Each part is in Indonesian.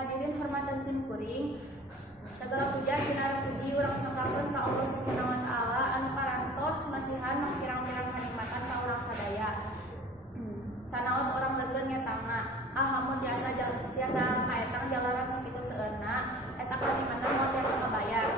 Hadirin hormatan simkuring, segala puja sinar puji urang sangkakeun ka Allah Subhanahu wa taala anu parantos masihan mangkirang-kirang kanikmatan ka urang sadaya. Sanaos urang leungeun nyatana, hamun tiasa kaetang jalaran sakitu seueurna eta kanikmatan moal tiasa kabayar.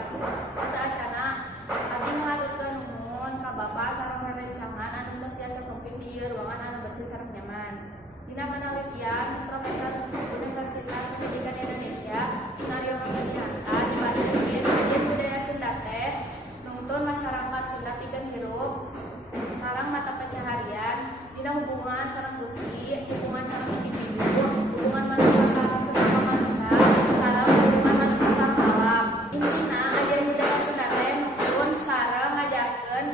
Eta acana abdi ngahaturkeun nuhun ka Bapa sareng rerencangan anu geus tiasa sumping di ieu ruangan anu bersih sareng nyaman. Dina penelitian Profesor Universitas Pendidikan Indonesia Nario Rangga dibandingkeun kajian budaya Sunda teh nuntun masyarakat Sunda pikeun hirup sareng mata pencaharian dina hubungan sareng Gusti, hubungan sareng individu, hubungan manusia sareng sesama manusia, sareng hubungan manusia sareng alam. Intina ajaran budaya Sunda teh nuntun sareng ngajarkeun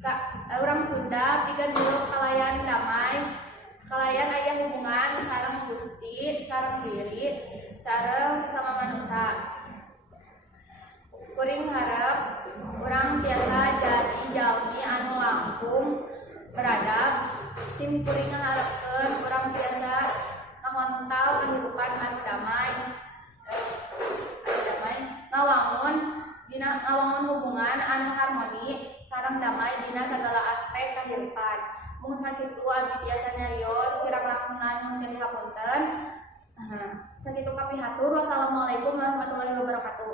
ka urang Sunda pikeun hirup kalayan damai, kalayan aya hubungan sareng Gusti, sareng diri, sareng sesama manusia. Kuring harap urang tiasa jadi jalmi anu langkung beradab. Sim kuring ngaharepkeun urang tiasa ngahontal kehidupan anu damai, ngawangun hubungan anu harmoni sareng damai dina sagala aspek kehidupan. Mung sakitu abdi tiasa nyarios kirang langkungna nyuhun hapunten. Sakitu kapihatur. Wassalamualaikum warahmatullahi wabarakatuh.